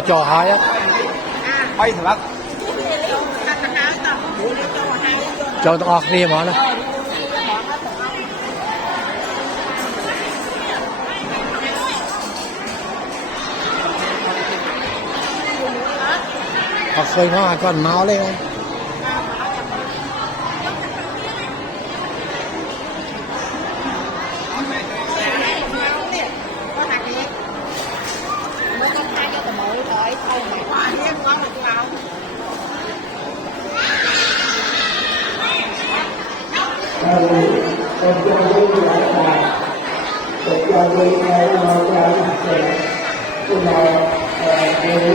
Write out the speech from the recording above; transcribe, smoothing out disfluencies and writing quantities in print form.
cho hai á bay thật lắm cho tao ọt đi mà nó hoặc khơi nó còn máu lên không Hãy subscribe cho kênh Ghiền Mì Gõ để không bỏ lỡ những video hấp dẫn.